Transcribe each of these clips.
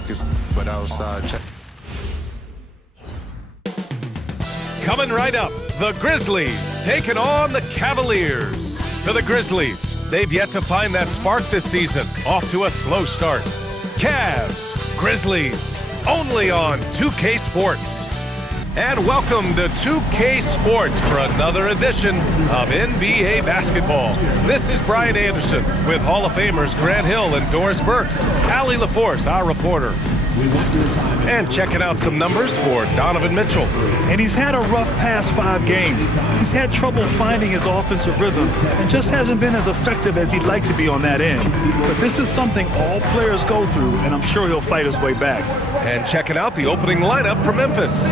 focused, but outside check. Coming right up, the Grizzlies taking on the Cavaliers. For the Grizzlies, they've yet to find that spark this season. Off to a slow start. Cavs, Grizzlies, only on 2K Sports. And welcome to 2K Sports for another edition of NBA basketball. This is Brian Anderson with Hall of Famers Grant Hill and Doris Burke. Allie LaForce, our reporter. And checking out some numbers for Donovan Mitchell. And he's had a rough past 5 games. He's had trouble finding his offensive rhythm and just hasn't been as effective as he'd like to be on that end. But this is something all players go through, and I'm sure he'll fight his way back. And checking out the opening lineup for Memphis.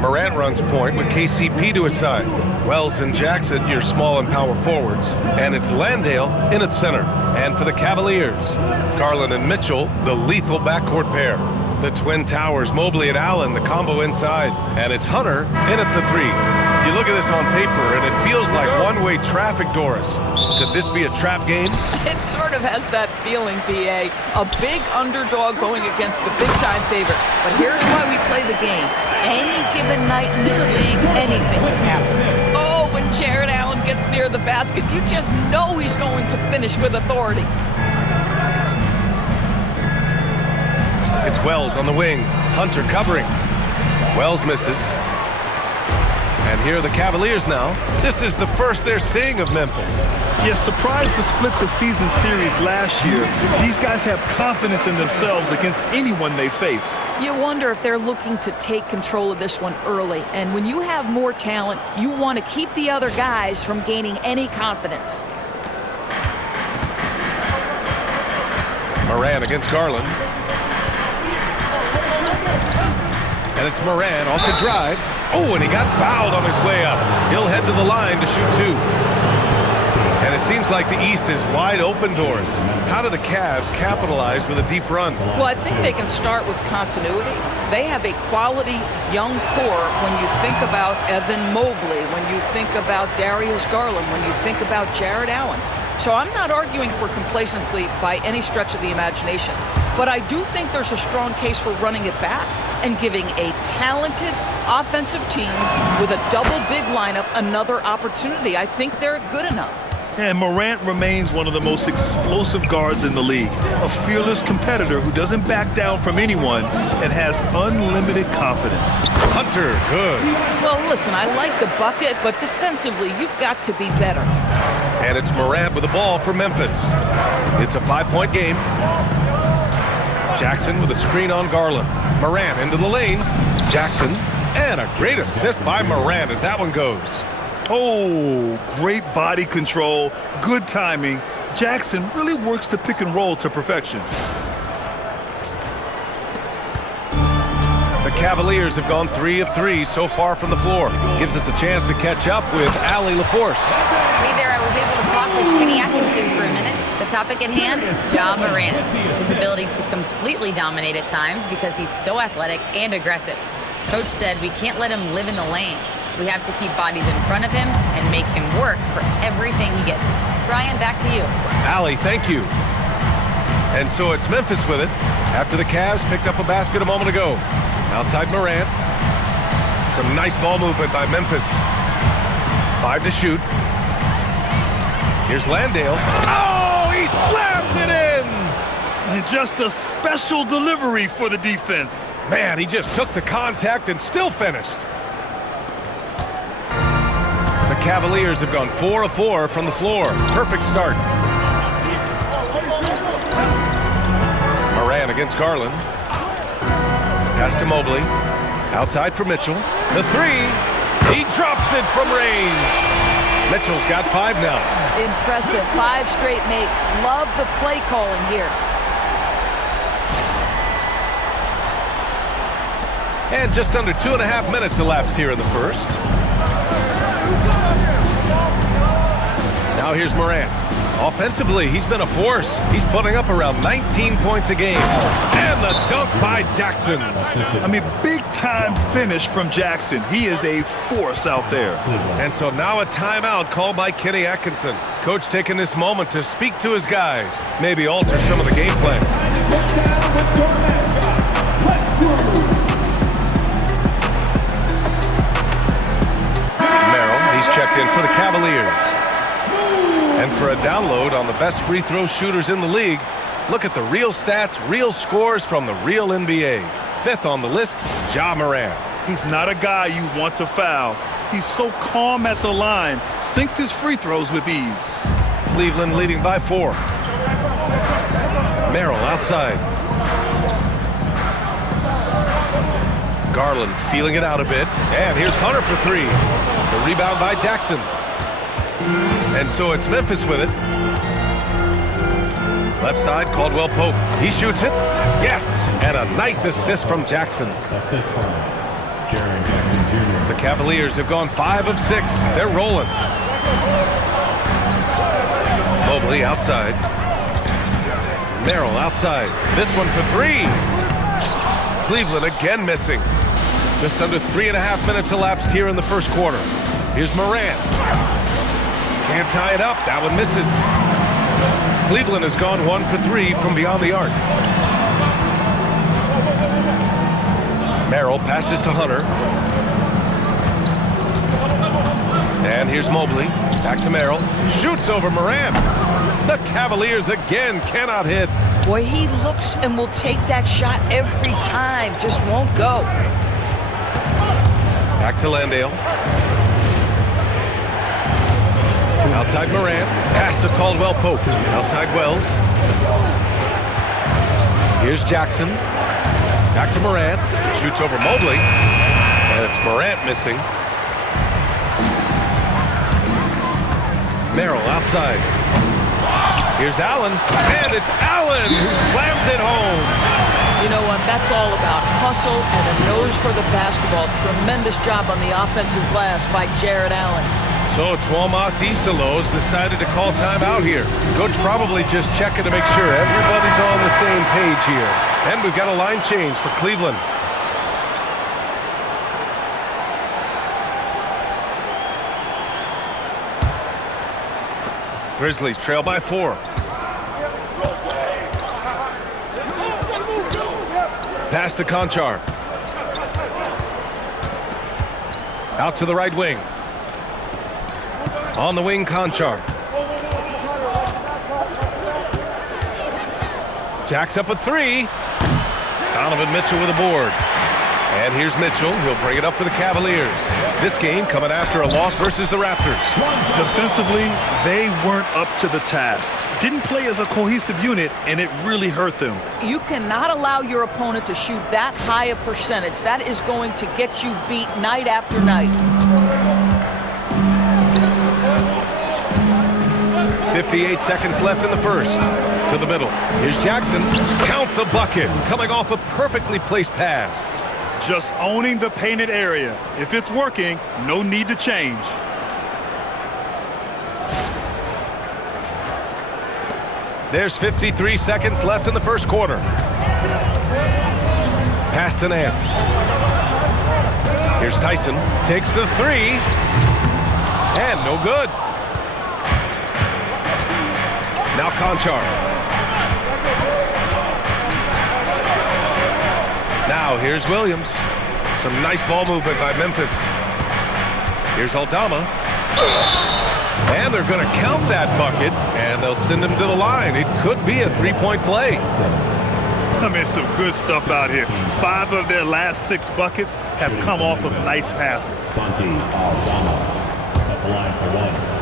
Morant runs point with KCP to his side. Wells and Jackson, your small and power forwards. And it's Landale in at center. And for the Cavaliers, Garland and Mitchell, the lethal backcourt pair. The Twin Towers, Mobley and Allen, the combo inside. And it's Hunter in at the 3. You look at this on paper, and it feels like one-way traffic, Doris. Could this be a trap game? It sort of has that feeling, PA. A big underdog going against the big-time favorite. But here's why we play the game. Any given night in this league, anything can happen. Oh, when Jared Allen gets near the basket, you just know he's going to finish with authority. It's Wells on the wing. Hunter covering. Wells misses. And here are the Cavaliers now. This is the first they're seeing of Memphis. Yeah, surprised to split the season series last year. These guys have confidence in themselves against anyone they face. You wonder if they're looking to take control of this one early. And when you have more talent, you want to keep the other guys from gaining any confidence. Morant against Garland. And it's Morant off the drive. Oh, and he got fouled on his way up. He'll head to the line to shoot 2. And it seems like the East is wide open, Doors. How do the Cavs capitalize with a deep run? Well, I think they can start with continuity. They have a quality young core when you think about Evan Mobley, when you think about Darius Garland, when you think about Jared Allen. So I'm not arguing for complacency by any stretch of the imagination. But I do think there's a strong case for running it back and giving a talented offensive team with a double big lineup another opportunity. I think they're good enough. And Morant remains one of the most explosive guards in the league. A fearless competitor who doesn't back down from anyone and has unlimited confidence. Hunter, good. Well, listen, I like the bucket, but defensively, you've got to be better. And it's Morant with the ball for Memphis. It's a 5-point game. Jackson with a screen on Garland. Morant into the lane. Jackson. And a great assist by Morant as that one goes. Oh, great body control, good timing. Jackson really works the pick and roll to perfection. The Cavaliers have gone 3 of 3 so far from the floor. Gives us a chance to catch up with Allie LaForce. Hey there, I was able to talk with Kenny Atkinson for a minute. The topic at hand is Ja Morant. His ability to completely dominate at times because he's so athletic and aggressive. Coach said we can't let him live in the lane. We have to keep bodies in front of him and make him work for everything he gets. Brian, back to you. Allie, thank you. And so it's Memphis with it after the Cavs picked up a basket a moment ago. Outside Morant. Some nice ball movement by Memphis. 5 to shoot. Here's Landale. Oh, he slams it in! And just a special delivery for the defense. Man, he just took the contact and still finished. The Cavaliers have gone 4 of 4 from the floor. Perfect start. Morant against Garland. Pass to Mobley. Outside for Mitchell. The 3. He drops it from range. Mitchell's got 5 now. Impressive. 5 straight makes. Love the play calling here. And just under 2.5 minutes elapsed here in the first. Now here's Morant. Offensively, he's been a force. He's putting up around 19 points a game. And the dunk by Jackson. I mean, big-time finish from Jackson. He is a force out there. And so now a timeout called by Kenny Atkinson. Coach taking this moment to speak to his guys. Maybe alter some of the game plan. a download on the best free throw shooters in the league. Look at the real stats, real scores from the real NBA. Fifth on the list, Ja Morant. He's not a guy you want to foul. He's so calm at the line, sinks his free throws with ease. Cleveland leading by 4. Merrill outside. Garland feeling it out a bit. And here's Hunter for 3. The rebound by Jackson. And so it's Memphis with it. Left side, Caldwell Pope. He shoots it. Yes! And a nice assist from Jackson. Assist from Jaren Jackson Jr. The Cavaliers have gone 5 of 6. They're rolling. Mobley outside. Merrill outside. This one for 3. Cleveland again missing. Just under 3.5 minutes elapsed here in the first quarter. Here's Morant. Can't tie it up. That one misses. Cleveland has gone 1 for 3 from beyond the arc. Merrill passes to Hunter. And here's Mobley. Back to Merrill. Shoots over Morant. The Cavaliers again cannot hit. Boy, he looks and will take that shot every time. Just won't go. Back to Landale. Outside Morant. Pass to Caldwell Pope. Outside Wells. Here's Jackson. Back to Morant. Shoots over Mobley. And it's Morant missing. Merrill outside. Here's Allen. And it's Allen who slams it home. You know what? That's all about hustle and a nose for the basketball. Tremendous job on the offensive glass by Jared Allen. So Tuomas Isalos decided to call timeout here. Coach probably just checking to make sure everybody's on the same page here. And we've got a line change for Cleveland. Grizzlies trail by 4. Pass to Conchar. Out to the right wing. On the wing, Conchar. Jacks up a 3. Donovan Mitchell with a board. And here's Mitchell. He'll bring it up for the Cavaliers. This game coming after a loss versus the Raptors. Defensively, they weren't up to the task. Didn't play as a cohesive unit, and it really hurt them. You cannot allow your opponent to shoot that high a percentage. That is going to get you beat night after night. 58 seconds left in the first. To the middle. Here's Jackson. Count the bucket. Coming off a perfectly placed pass. Just owning the painted area. If it's working, no need to change. There's 53 seconds left in the first quarter. Pass to Nance. Here's Tyson. Takes the 3. And no good. Now Conchar. Now here's Williams. Some nice ball movement by Memphis. Here's Aldama. And they're going to count that bucket, and they'll send him to the line. It could be a 3-point play. I mean, some good stuff out here. 5 of their last 6 buckets have come off of nice passes. Santi Aldama at the line for 1.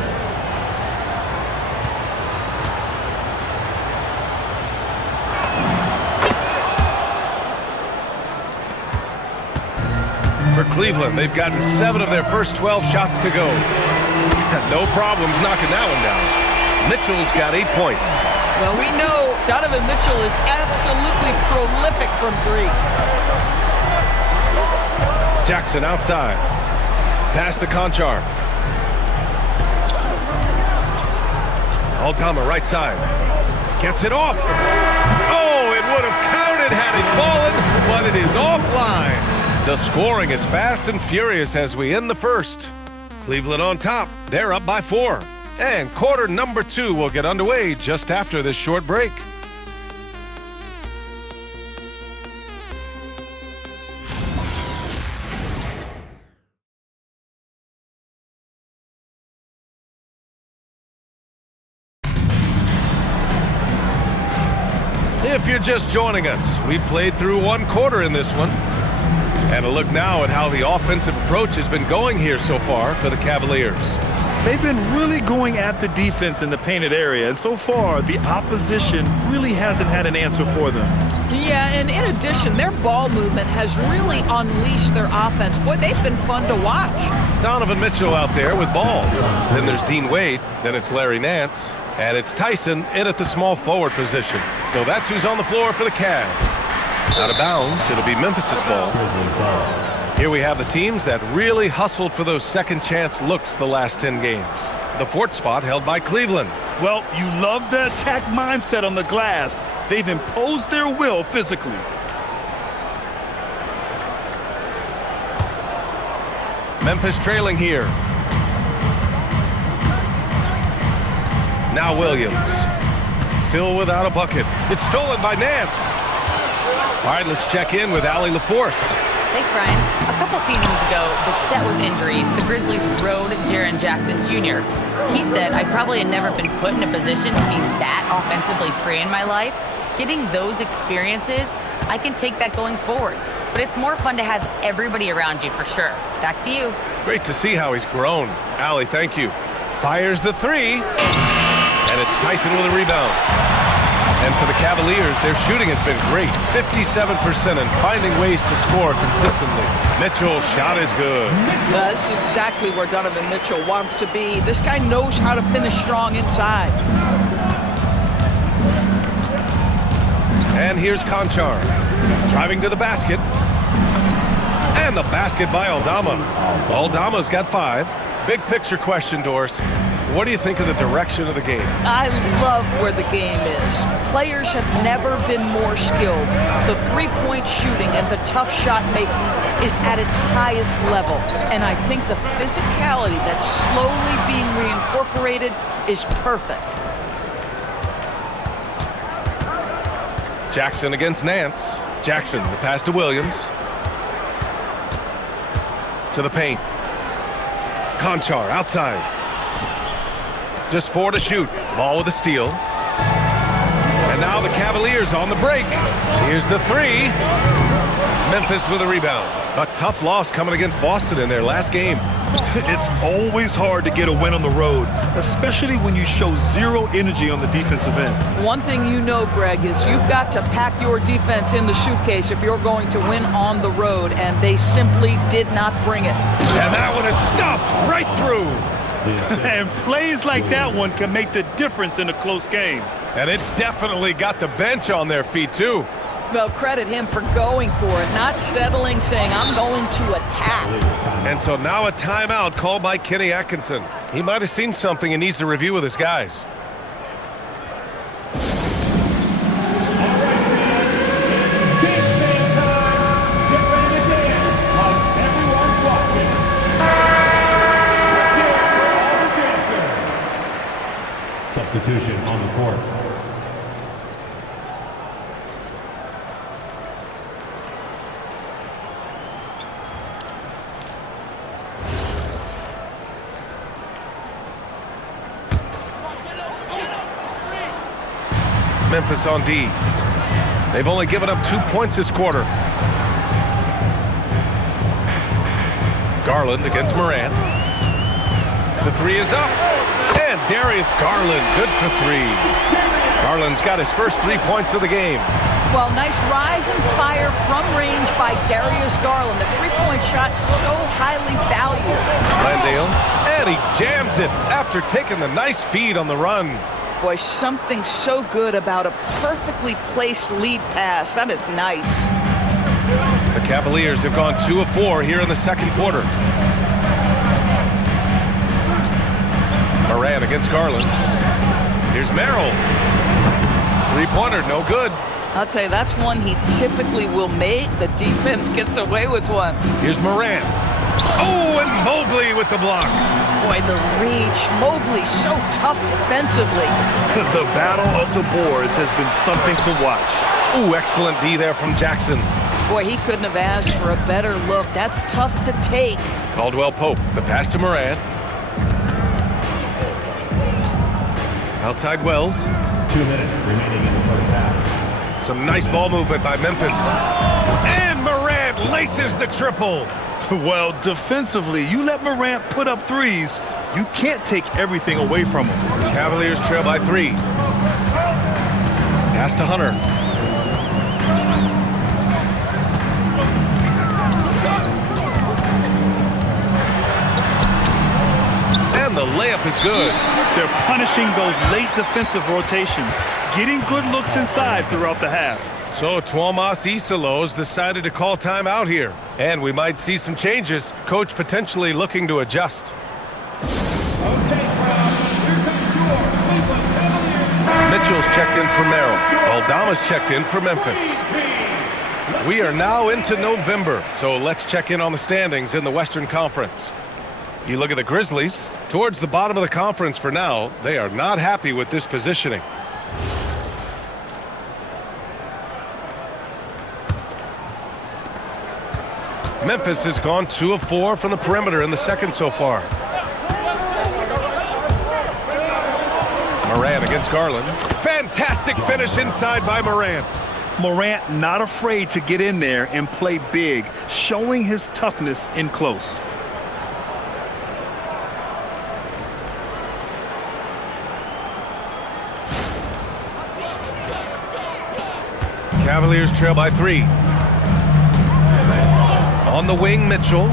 For Cleveland, they've gotten 7 of their first 12 shots to go. No problems knocking that one down. Mitchell's got 8 points. Well, we know Donovan Mitchell is absolutely prolific from 3. Jackson outside. Pass to Conchar. Aldama right side. Gets it off. Oh, it would have counted had it fallen, but it is offline. The scoring is fast and furious as we end the first. Cleveland on top. They're up by 4. And quarter number 2 will get underway just after this short break. If you're just joining us, we played through one quarter in this one. And a look now at how the offensive approach has been going here so far for the Cavaliers. They've been really going at the defense in the painted area, and so far, the opposition really hasn't had an answer for them. Yeah, and in addition, their ball movement has really unleashed their offense. Boy, they've been fun to watch. Donovan Mitchell out there with ball. Then there's Dean Wade. Then it's Larry Nance. And it's Tyson in at the small forward position. So that's who's on the floor for the Cavs. Out of bounds, it'll be Memphis's ball. Here we have the teams that really hustled for those second chance looks the last 10 games. The fourth spot held by Cleveland. Well, you love the attack mindset on the glass. They've imposed their will physically. Memphis trailing here. Now Williams. Still without a bucket. It's stolen by Nance. All right, let's check in with Allie LaForce. Thanks, Brian. A couple seasons ago, beset with injuries, the Grizzlies rode Jaren Jackson Jr. He said, I probably had never been put in a position to be that offensively free in my life. Getting those experiences, I can take that going forward. But it's more fun to have everybody around you for sure. Back to you. Great to see how he's grown. Allie, thank you. Fires the three. And it's Tyson with a rebound. And for the Cavaliers, their shooting has been great. 57% and finding ways to score consistently. Mitchell's shot is good. This is exactly where Donovan Mitchell wants to be. This guy knows how to finish strong inside. And here's Conchar. Driving to the basket. And the basket by Aldama. Aldama's got 5. Big picture question, Doris. What do you think of the direction of the game? I love where the game is. Players have never been more skilled. The three-point shooting and the tough shot making is at its highest level. And I think the physicality that's slowly being reincorporated is perfect. Jackson against Nance. Jackson, the pass to Williams. To the paint. Conchar outside. Just 4 to shoot. Ball with a steal. And now the Cavaliers on the break. Here's the 3. Memphis with a rebound. A tough loss coming against Boston in their last game. It's always hard to get a win on the road, especially when you show zero energy on the defensive end. One thing you know, Greg, is you've got to pack your defense in the suitcase if you're going to win on the road, and they simply did not bring it. And that one is stuffed right through. And plays like that one can make the difference in a close game. And it definitely got the bench on their feet, too. Well, credit him for going for it, not settling, saying, I'm going to attack. And so now a timeout called by Kenny Atkinson. He might have seen something and needs to review with his guys. Substitution on the court. Memphis on D. They've only given up 2 points this quarter. Garland against Morant. The 3 is up. And Darius Garland, good for 3. Garland's got his first 3 points of the game. Well, nice rise and fire from range by Darius Garland. The three-point shot so highly valued. Landale, and he jams it after taking the nice feed on the run. Boy, something so good about a perfectly placed lead pass. That is nice. The Cavaliers have gone 2 of 4 here in the second quarter. Morant against Garland. Here's Merrill. Three-pointer, no good. I'll tell you, that's one he typically will make. The defense gets away with one. Here's Morant. Oh, and Mobley with the block. Boy, the reach. Mobley so tough defensively. The battle of the boards has been something to watch. Ooh, excellent D there from Jackson. Boy, he couldn't have asked for a better look. That's tough to take. Caldwell Pope, the pass to Morant. Outside Wells. 2 minutes remaining in the first half. Some nice ball movement by Memphis. And Morant laces the triple. Well, defensively, you let Morant put up threes, you can't take everything away from him. Cavaliers trail by 3. Pass to Hunter. And the layup is good. They're punishing those late defensive rotations, getting good looks inside throughout the half. So Tuomas Isalos decided to call timeout here. And we might see some changes. Coach potentially looking to adjust. Mitchell's checked in for Merrill. Aldama's checked in for Memphis. We are now into November, so let's check in on the standings in the Western Conference. You look at the Grizzlies, towards the bottom of the conference for now. They are not happy with this positioning. Memphis has gone 2 of 4 from the perimeter in the second so far. Morant against Garland. Fantastic finish inside by Morant. Morant not afraid to get in there and play big, showing his toughness in close. Cavaliers trail by 3. On the wing, Mitchell.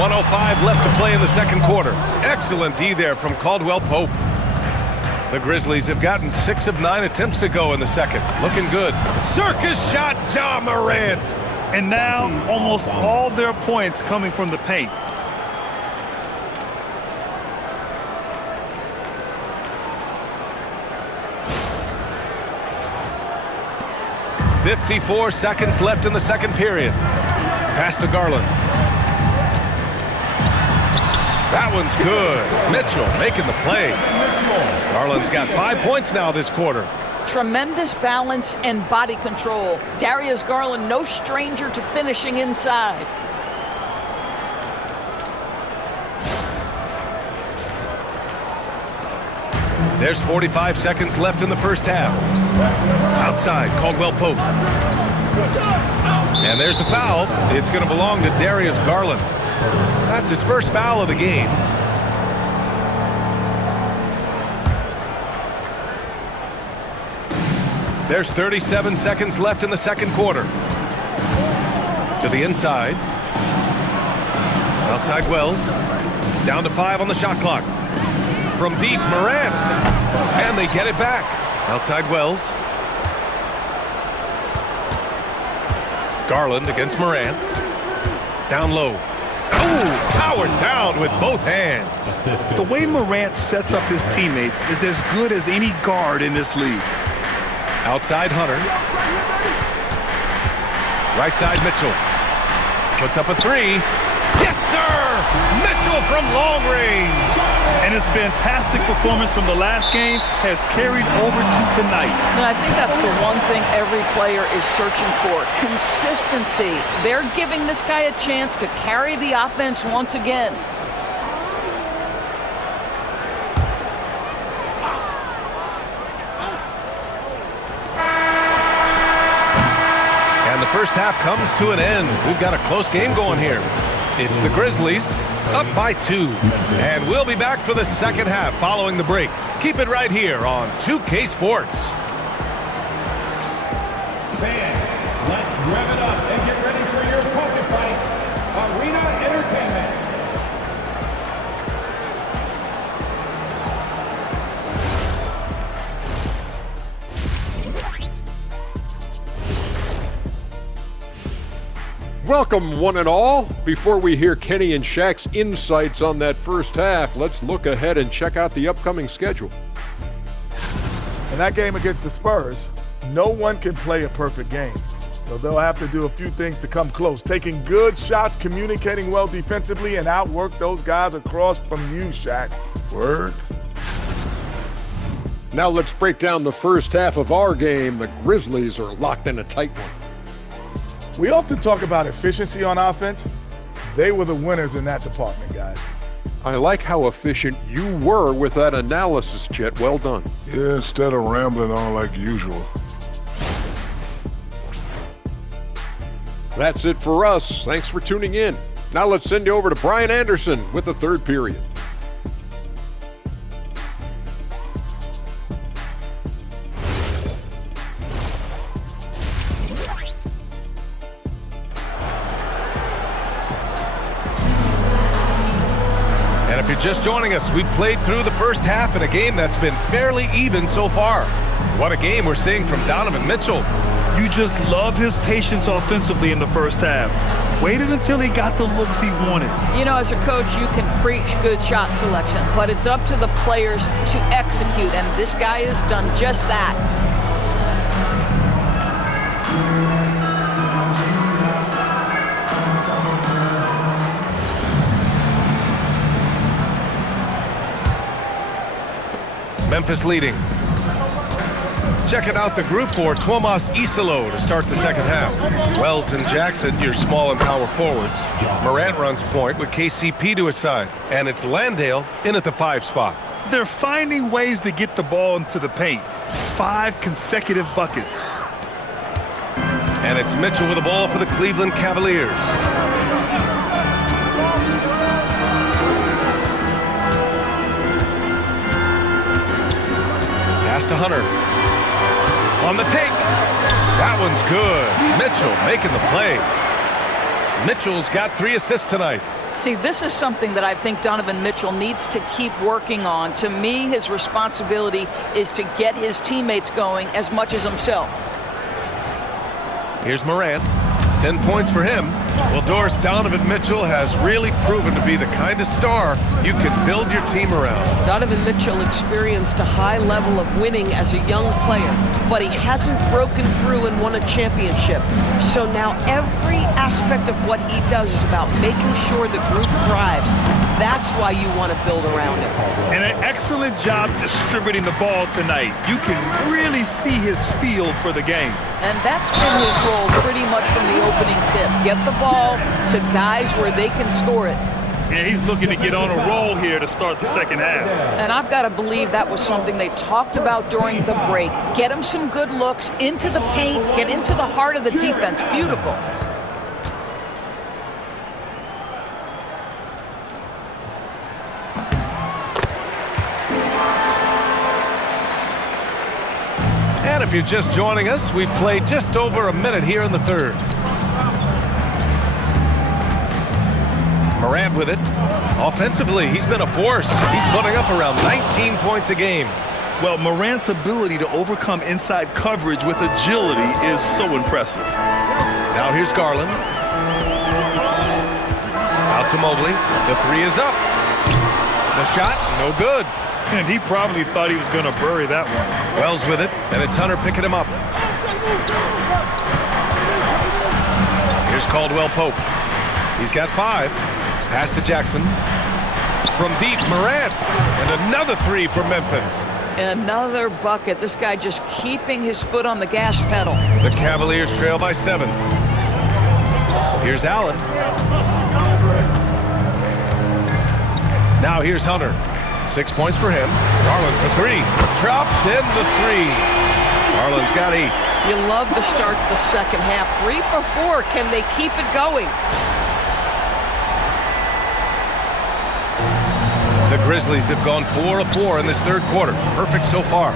1:05 left to play in the second quarter. Excellent D there from Caldwell Pope. The Grizzlies have gotten 6 of 9 attempts to go in the second. Looking good. Circus shot, Ja Morant. And now, almost all their points coming from the paint. .54 seconds left in the second period. Pass to Garland. That one's good. Mitchell making the play. Garland's got 5 points now this quarter. Tremendous balance and body control. Darius Garland, no stranger to finishing inside. There's 45 seconds left in the first half. Outside, Caldwell Pope. And there's the foul. It's going to belong to Darius Garland. That's his first foul of the game. There's 37 seconds left in the second quarter. To the inside. Outside Wells. Down to 5 on the shot clock. From deep, Morant. And they get it back. Outside Wells. Garland against Morant. Down low. Oh, powered down with both hands. The way Morant sets up his teammates is as good as any guard in this league. Outside Hunter. Right side Mitchell. Puts up a 3. Yes, sir! Mitchell from long range. And his fantastic performance from the last game has carried over to tonight. And I think that's the one thing every player is searching for. Consistency. They're giving this guy a chance to carry the offense once again. And the first half comes to an end. We've got a close game going here. It's the Grizzlies up by 2. And we'll be back for the second half following the break. Keep it right here on 2K Sports. Fans, let's rev it up and get ready for your pocket fight. Arena Entertainment. Welcome, one and all. Before we hear Kenny and Shaq's insights on that first half, let's look ahead and check out the upcoming schedule. In that game against the Spurs, no one can play a perfect game. So they'll have to do a few things to come close. Taking good shots, communicating well defensively, and outwork those guys across from you, Shaq. Word. Now let's break down the first half of our game. The Grizzlies are locked in a tight one. We often talk about efficiency on offense. They were the winners in that department, guys. I like how efficient you were with that analysis, Chet. Well done. Yeah, instead of rambling on like usual. That's it for us. Thanks for tuning in. Now let's send you over to Brian Anderson with the third period. And if you're just joining us, we played through the first half in a game that's been fairly even so far. What a game we're seeing from Donovan Mitchell. You just love his patience offensively in the first half. Waited until he got the looks he wanted. You know, as a coach, you can preach good shot selection, but it's up to the players to execute, and this guy has done just that. Memphis leading. Checking out the group for Tuomas Isalo to start the second half. Wells and Jackson, your small and power forwards. Morant runs point with KCP to his side. And it's Landale in at the 5 spot. They're finding ways to get the ball into the paint. 5 consecutive buckets. And it's Mitchell with the ball for the Cleveland Cavaliers. Pass to Hunter. On the take. That one's good. Mitchell making the play. Mitchell's got 3 assists tonight. See, this is something that I think Donovan Mitchell needs to keep working on. To me, his responsibility is to get his teammates going as much as himself. Here's Morant. 10 points for him. Well, Doris, Donovan Mitchell has really proven to be the kind of star you can build your team around. Donovan Mitchell experienced a high level of winning as a young player, but he hasn't broken through and won a championship. So now every aspect of what he does is about making sure the group thrives. That's why you want to build around him. And an excellent job distributing the ball tonight. You can really see his feel for the game. And that's been his role pretty much from the opening tip. Get the ball to guys where they can score it. And he's looking to get on a roll here to start the second half. And I've got to believe that was something they talked about during the break. Get him some good looks into the paint, get into the heart of the defense. Beautiful. And if you're just joining us, we've played just over a minute here in the third. Morant with it. Offensively, he's been a force. He's putting up around 19 points a game. Well, Morant's ability to overcome inside coverage with agility is so impressive. Now here's Garland. Out to Mobley. The 3 is up. The shot, no good. And he probably thought he was going to bury that one. Wells with it, and it's Hunter picking him up. Here's Caldwell Pope. He's got 5. Pass to Jackson. From deep, Morant. And another 3 for Memphis. Another bucket. This guy just keeping his foot on the gas pedal. The Cavaliers trail by 7. Here's Allen. Now here's Hunter. 6 points for him. Garland for 3. Drops in the 3. Garland's got 8. You love the start to the second half. 3 for 4. Can they keep it going? The Grizzlies have gone 4 of 4 in this third quarter. Perfect so far.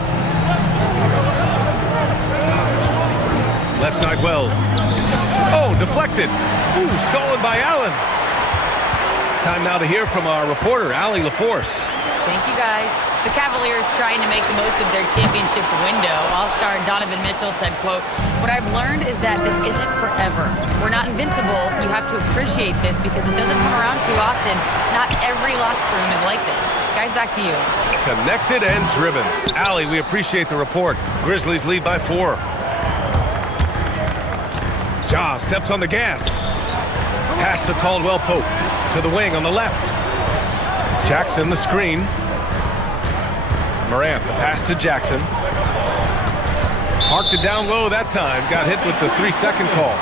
Left side Wells. Oh, deflected. Ooh, stolen by Allen. Time now to hear from our reporter, Allie LaForce. Thank you, guys. The Cavaliers trying to make the most of their championship window. All-star Donovan Mitchell said, quote, "What I've learned is that this isn't forever. We're not invincible. You have to appreciate this because it doesn't come around too often. Not every locker room is like this." Guys, back to you. Connected and driven. Allie, we appreciate the report. Grizzlies lead by 4. Ja steps on the gas. Pass to Caldwell Pope. To the wing on the left. Jackson the screen. Morant the pass to Jackson. Marked it down low that time. Got hit with the 3-second call.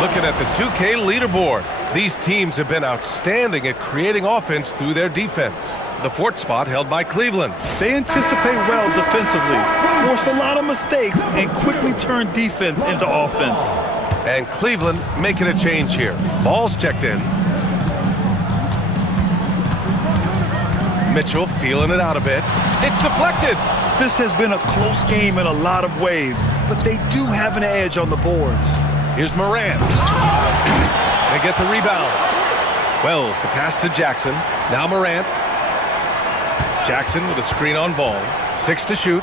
Looking at the 2K leaderboard, these teams have been outstanding at creating offense through their defense. The fourth spot held by Cleveland. They anticipate well defensively, force a lot of mistakes, and quickly turn defense into offense. And Cleveland making a change here. Ball's checked in. Mitchell feeling it out a bit. It's deflected. This has been a close game in a lot of ways, but they do have an edge on the boards. Here's Morant. They get the rebound. Wells, the pass to Jackson. Now Morant. Jackson with a screen on ball. 6 to shoot.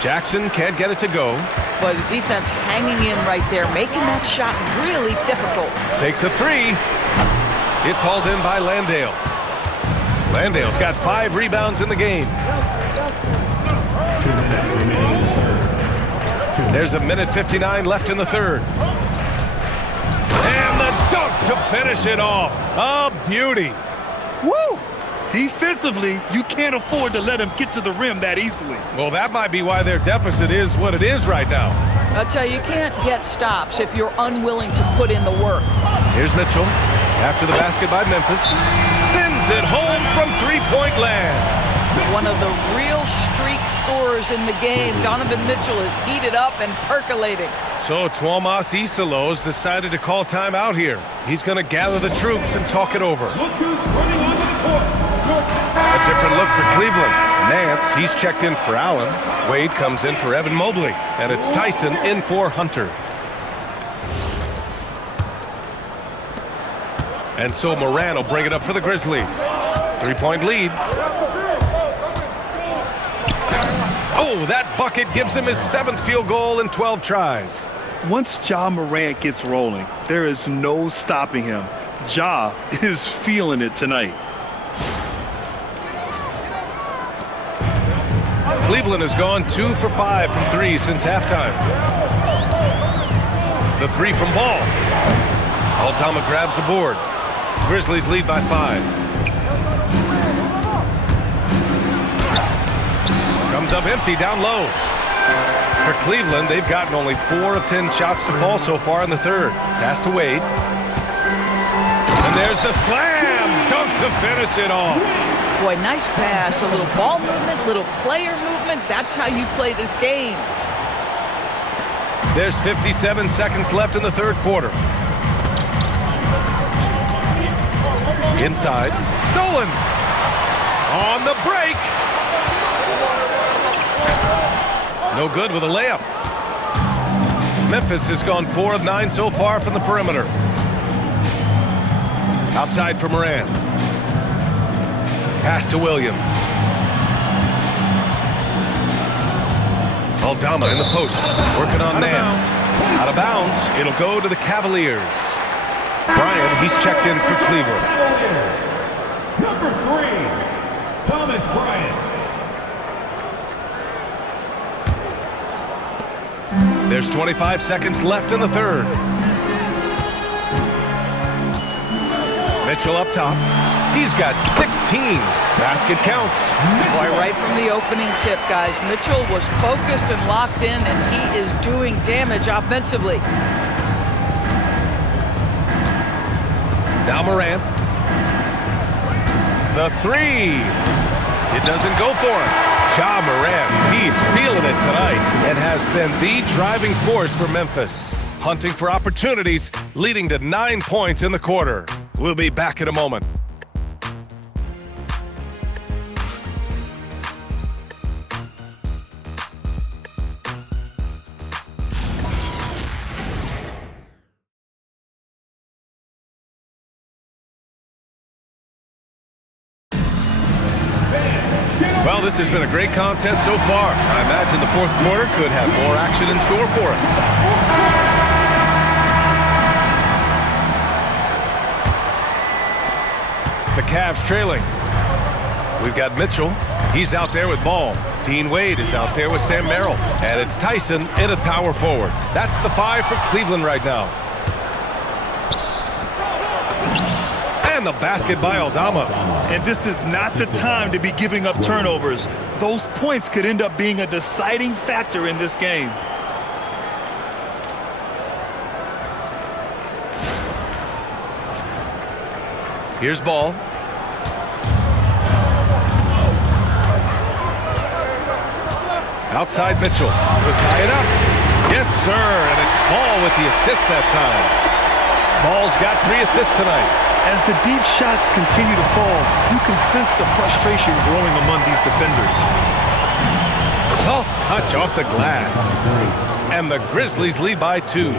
Jackson can't get it to go. But the defense hanging in right there, making that shot really difficult. Takes a 3. It's hauled in by Landale. Landale's got 5 rebounds in the game. There's a minute 59 left in the third. And the dunk to finish it off. A beauty. Woo! Defensively, you can't afford to let him get to the rim that easily. Well, that might be why their deficit is what it is right now. I'll tell you, you can't get stops if you're unwilling to put in the work. Here's Mitchell. After the basket by Memphis. Sends it home from three-point land. One of the real streak scorers in the game. Donovan Mitchell is heated up and percolating. So Tuomas Isalos decided to call timeout here. He's going to gather the troops and talk it over. A different look for Cleveland. Nance, he's checked in for Allen. Wade comes in for Evan Mobley. And it's Tyson in for Hunter. And so Moran will bring it up for the Grizzlies. 3-point lead. Oh, that bucket gives him his 7th field goal in 12 tries. Once Ja Morant gets rolling, there is no stopping him. Ja is feeling it tonight. Cleveland has gone 2 for 5 from 3 since halftime. The 3 from Ball. Aldama grabs the board. Grizzlies lead by 5. Comes up empty down low. For Cleveland, they've gotten only 4 of 10 shots to fall so far in the third. Pass to Wade. And there's the slam dunk to finish it off. Boy, nice pass, a little ball movement, little player movement. That's how you play this game. There's 57 seconds left in the third quarter. Inside, stolen. On the break. No good with a layup. Memphis has gone 4 of 9 so far from the perimeter. Outside for Moran. Pass to Williams. Aldama in the post, working on Nance. Out of bounds, it'll go to the Cavaliers. Bryant, he's checked in for Cleveland. Number 3, Thomas Bryant. There's 25 seconds left in the third. Mitchell up top. He's got 16. Basket counts. Boy, right from the opening tip, guys, Mitchell was focused and locked in, and he is doing damage offensively. Now Morant. The 3. It doesn't go for him. Ja Morant, he's feeling it tonight and has been the driving force for Memphis. Hunting for opportunities, leading to 9 points in the quarter. We'll be back in a moment. Well, this has been a great contest so far. I imagine the fourth quarter could have more action in store for us. The Cavs trailing. We've got Mitchell. He's out there with Ball. Dean Wade is out there with Sam Merrill. And it's Tyson in at power forward. That's the 5 for Cleveland right now. And the basket by Aldama. And this is not the time to be giving up turnovers. Those points could end up being a deciding factor in this game. Here's ball. Outside Mitchell to tie it up. Yes, sir, and it's Ball with the assist that time. Ball's got 3 assists tonight. As the deep shots continue to fall, you can sense the frustration growing among these defenders. Soft touch off the glass. And the Grizzlies lead by 2.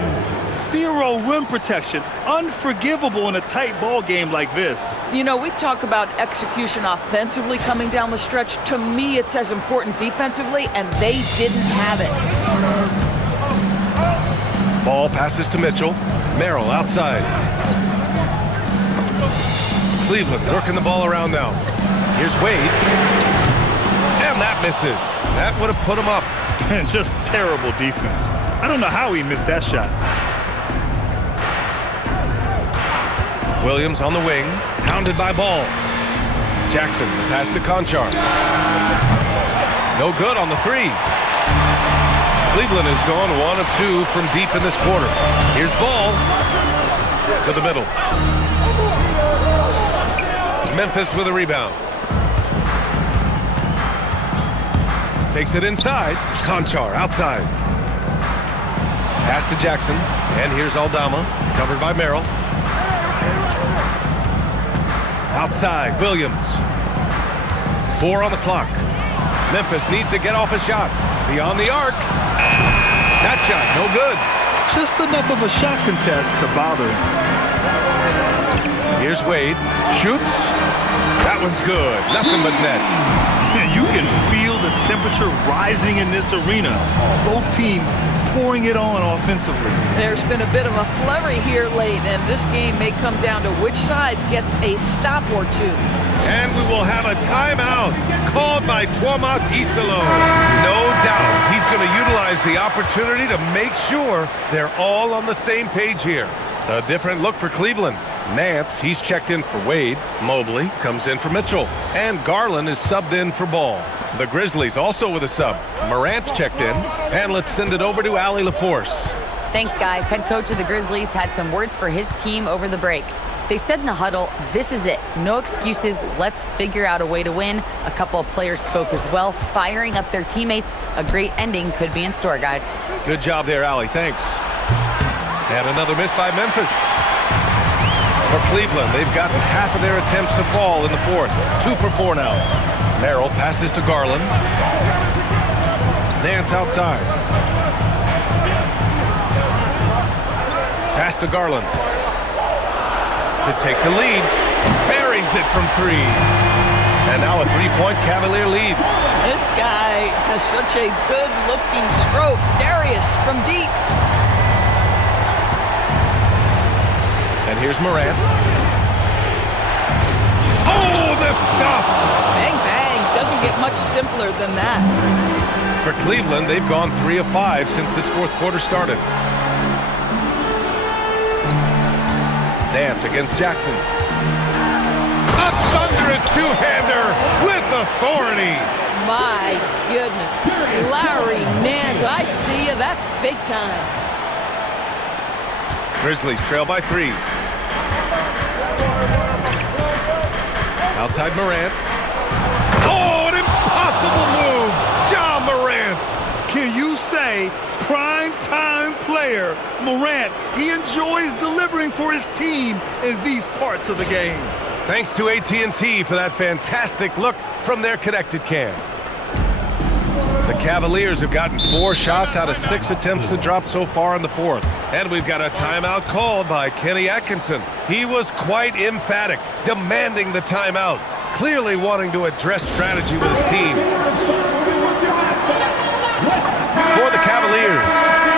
0 rim protection. Unforgivable in a tight ball game like this. You know, we talk about execution offensively coming down the stretch. To me, it's as important defensively, and they didn't have it. Ball passes to Mitchell. Merrill outside. Cleveland working the ball around now. Here's Wade. And that misses. That would have put him up. And just terrible defense. I don't know how he missed that shot. Williams on the wing, hounded by Ball. Jackson, the pass to Conchar. No good on the 3. Cleveland has gone 1 of 2 from deep in this quarter. Here's Ball to the middle. Memphis with a rebound. Takes it inside. Conchar outside. Pass to Jackson. And here's Aldama, covered by Merrill. Outside, Williams. 4 on the clock. Memphis needs to get off a shot. Beyond the arc. That shot, no good. Just enough of a shot contest to bother him. Here's Wade. Shoots. That one's good. Nothing but net. You can feel the temperature rising in this arena. Both teams pouring it on offensively. There's been a bit of a flurry here late, and this game may come down to which side gets a stop or 2. And we will have a timeout called by Tuomas Isalo. No doubt he's going to utilize the opportunity to make sure they're all on the same page here. A different look for Cleveland. Nance, he's checked in for Wade. Mobley comes in for Mitchell. And Garland is subbed in for Ball. The Grizzlies also with a sub. Morant's checked in. And let's send it over to Allie LaForce. Thanks, guys. Head coach of the Grizzlies had some words for his team over the break. They said in the huddle, this is it. No excuses. Let's figure out a way to win. A couple of players spoke as well, firing up their teammates. A great ending could be in store, guys. Good job there, Allie. Thanks. And another miss by Memphis. For Cleveland, they've gotten half of their attempts to fall in the 4th. 2 for 4 now. Merrill passes to Garland. Nance outside. Pass to Garland. To take the lead. Buries it from 3. And now a 3-point Cavalier lead. This guy has such a good-looking stroke. Darius from deep. And here's Morant. Oh, the stuff! Bang, bang. Doesn't get much simpler than that. For Cleveland, they've gone 3 of 5 since this 4th quarter started. Nance against Jackson. A thunderous 2-hander with authority. My goodness. Larry Nance, I see you. That's big time. Grizzlies trail by 3. Outside Morant. Oh, an impossible move! Ja Morant! Can you say prime-time player Morant? He enjoys delivering for his team in these parts of the game. Thanks to AT&T for that fantastic look from their connected cam. The Cavaliers have gotten 4 shots out of 6 attempts to drop so far in the 4th. And we've got a timeout called by Kenny Atkinson. He was quite emphatic, demanding the timeout, clearly wanting to address strategy with his team. For the Cavaliers,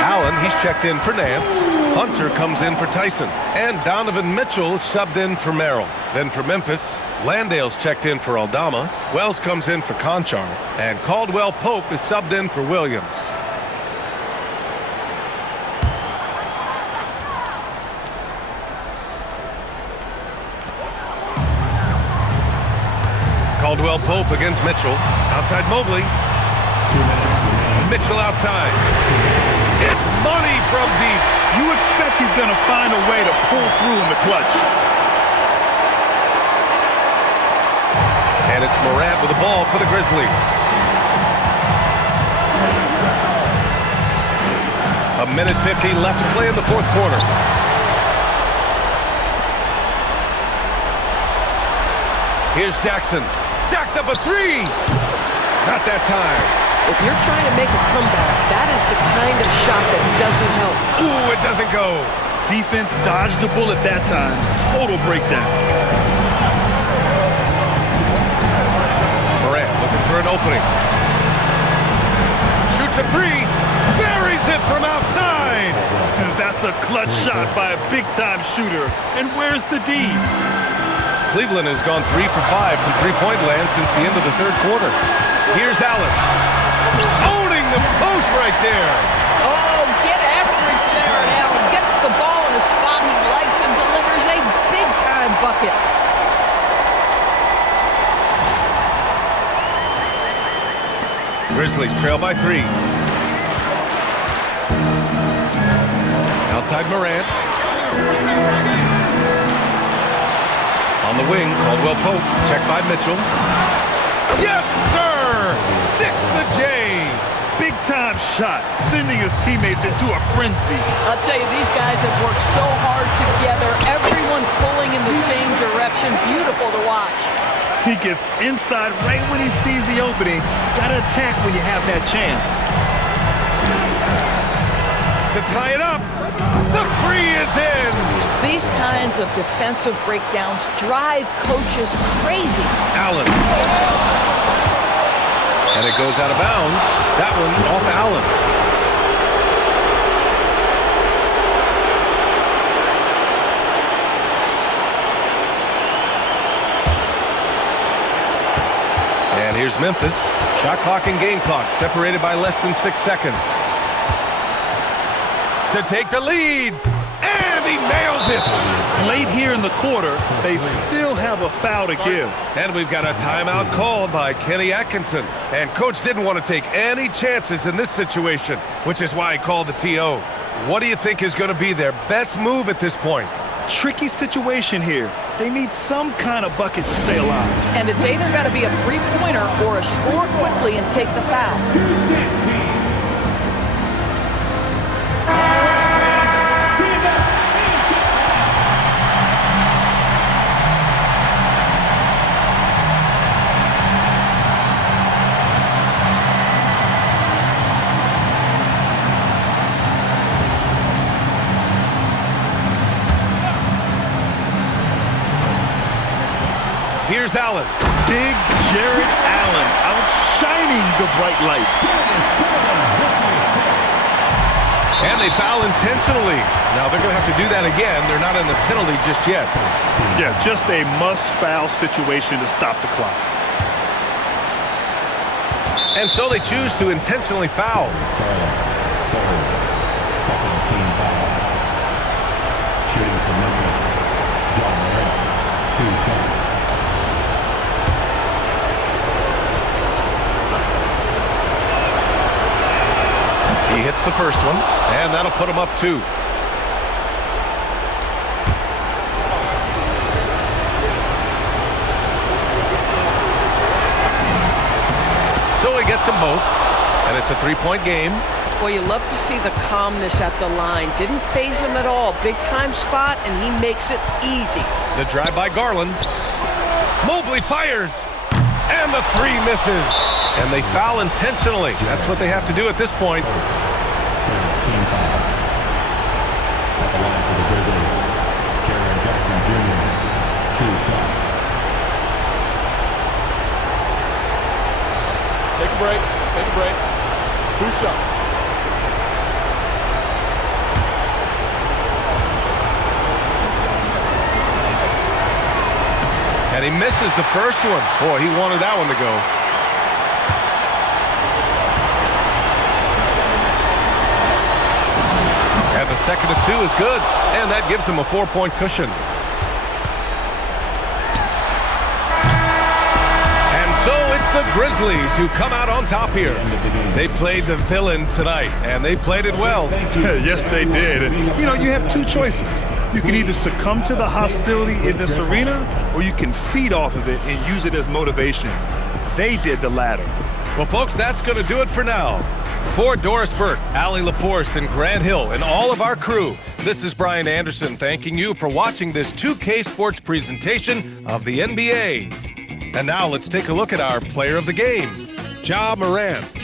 Allen, he's checked in for Nance. Hunter comes in for Tyson. And Donovan Mitchell is subbed in for Merrill. Then for Memphis, Landale's checked in for Aldama. Wells comes in for Conchar. And Caldwell Pope is subbed in for Williams. Caldwell Pope against Mitchell. Outside Mobley. Mitchell outside. It's money from deep. You expect he's going to find a way to pull through in the clutch. And it's Morant with the ball for the Grizzlies. A minute 15 left to play in the fourth quarter. Here's Jackson. Jacks up a three. Not that time. If you're trying to make a comeback, that is the kind of shot that doesn't help. Ooh, it doesn't go. Defense dodged the bullet that time. Total breakdown. Morant looking for an opening. Shoots a three. Buries it from outside. And that's a clutch shot by a big-time shooter. And where's the D? Cleveland has gone 3 for 5 from three-point land since the end of the third quarter. Here's Allen. Owning the post right there. Oh, get after it, Jared Allen. Gets the ball in a spot he likes and delivers a big-time bucket. Grizzlies trail by 3. Outside Morant. On the wing, Caldwell Pope, checked by Mitchell. Yes, sir! Sticks the J. Big-time shot, sending his teammates into a frenzy. I'll tell you, these guys have worked so hard together. Everyone pulling in the same direction. Beautiful to watch. He gets inside right when he sees the opening. Gotta attack when you have that chance. To tie it up, the three is in. These kinds of defensive breakdowns drive coaches crazy. Allen. And it goes out of bounds. That one off Allen. And here's Memphis. Shot clock and game clock separated by less than 6 seconds. To take the lead. And he nails it. Late here in the quarter, they still have a foul to give. And we've got a timeout called by Kenny Atkinson. And coach didn't want to take any chances in this situation, which is why he called the TO. What do you think is going to be their best move at this point? Tricky situation here. They need some kind of bucket to stay alive. And it's either got to be a three-pointer or a score quickly and take the foul. Here's Allen. Big Jared Allen outshining the bright lights. And they foul intentionally. Now they're going to have to do that again. They're not in the penalty just yet. Yeah, just a must-foul situation to stop the clock. And so they choose to intentionally foul. Second team foul. Shooting for Memphis. John Morant. 2 shots. He hits the first one, and that'll put him up 2. So he gets them both, and it's a 3-point game. Well, you love to see the calmness at the line. Didn't faze him at all. Big-time spot, and he makes it easy. The drive by Garland. Mobley fires, and the 3 misses. And they foul intentionally. That's what they have to do at this point. Team foul. At the line for the Grizzlies. Jaren Jackson Jr. 2 shots. Take a break. Take a break. 2 shots. And he misses the first one. Boy, he wanted that one to go. And the second of 2 is good. And that gives him a 4-point cushion. And so it's the Grizzlies who come out on top here. They played the villain tonight, and they played it well. Yes, they did. And, you know, you have 2 choices. You can either succumb to the hostility in this arena, or you can feed off of it and use it as motivation. They did the latter. Well, folks, that's going to do it for now. For Doris Burke, Allie LaForce, and Grant Hill, and all of our crew, this is Brian Anderson thanking you for watching this 2K Sports presentation of the NBA. And now let's take a look at our player of the game, Ja Morant.